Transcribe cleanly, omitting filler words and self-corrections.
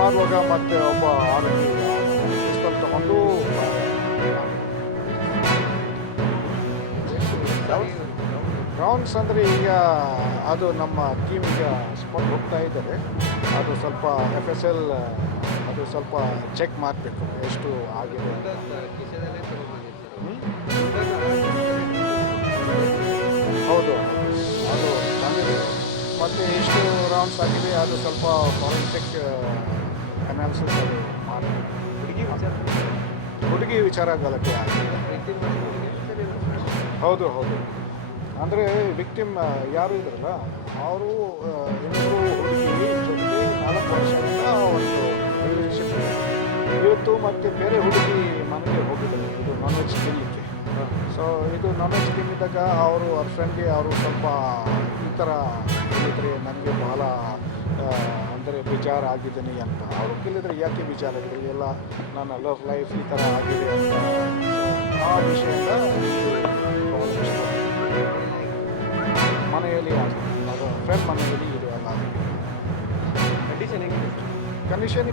ಮಾರುವಾಗ ಮತ್ತೆ ಒಬ್ಬ ಆರೋಪಿ ಪಿಸ್ತೂಲ್ ತಗೊಂಡು ಗ್ರೌಂಡ್ಸ್ ಅಂದರೆ ಈಗ ಅದು ನಮ್ಮ ಟೀಮ್ ಈಗ ಸ್ಪಾಟ್ ಹೋಗ್ತಾ ಇದ್ದಾರೆ. ಅದು ಸ್ವಲ್ಪ FSL ಅದು ಸ್ವಲ್ಪ ಚೆಕ್ ಮಾಡಬೇಕು ಎಷ್ಟು ಆಗಿದೆ. ಹೌದು, ಅದು ಬಂದಿದೆ. ಮತ್ತು ಎಷ್ಟು ರೌಂಡ್ಸ್ ಆಗಿದೆ ಅದು ಸ್ವಲ್ಪ ಫಾರೆನ್ಸಿಕ್ ಅನಾಲಿಸಿಸ್ ಅದು ಮಾಡಿ. ಹುಡುಗಿ ವಿಚಾರ ಗಲಾಟೆ ಆಗಿದೆ. ಹೌದು ಹೌದು, ಅಂದರೆ ವಿಕ್ಟಿಮ್ ಯಾರು ಇದ್ರಲ್ಲ ಅವರು ಇನ್ನೊಂದು ಹುಡುಗಿ ಜೊತೆ 4 ವರ್ಷದಿಂದ ಒಂದು ರಿಲೇಷನ್ಶಿಪ್ ಇದೆ. ಇವತ್ತು ಮತ್ತು ಬೇರೆ ಹುಡುಗಿ ಮನೆಗೆ ಹೋಗಿದ್ದಾರೆ ಇದು ನಾನ್ ವೆಜ್ ತಿನ್ನಲಿಕ್ಕೆ. ಸೊ ಇದು ನಾನ್ ವೆಜ್ ತಿನ್ನಿದಾಗ ಅವರು ಅವ್ರ ಫ್ರೆಂಡ್ಗೆ ಅವರು ಸ್ವಲ್ಪ ಈ ಥರ ಹೇಳಿದರೆ ನನಗೆ ಬಹಳ ಅಂದರೆ ಬೇಜಾರು ಆಗಿದ್ದೀನಿ ಅಂತ. ಅವರು ಕೇಳಿದರೆ ಯಾಕೆ ಬೇಜಾರು ಆಗಿದೆ, ಎಲ್ಲ ನನ್ನ ಲವ್ ಲೈಫ್ ಈ ಥರ ಆಗಿದೆ ಅಂತ. ಆ ವಿಷಯದಿಂದ ಮನೆಯಲ್ಲಿ ಅದು ಫ್ರೆಂಡ್ ಮನೆಯಲ್ಲಿ ಇದು ಎಲ್ಲ ಆಗಿದೆ. ಕಂಡೀಷನ್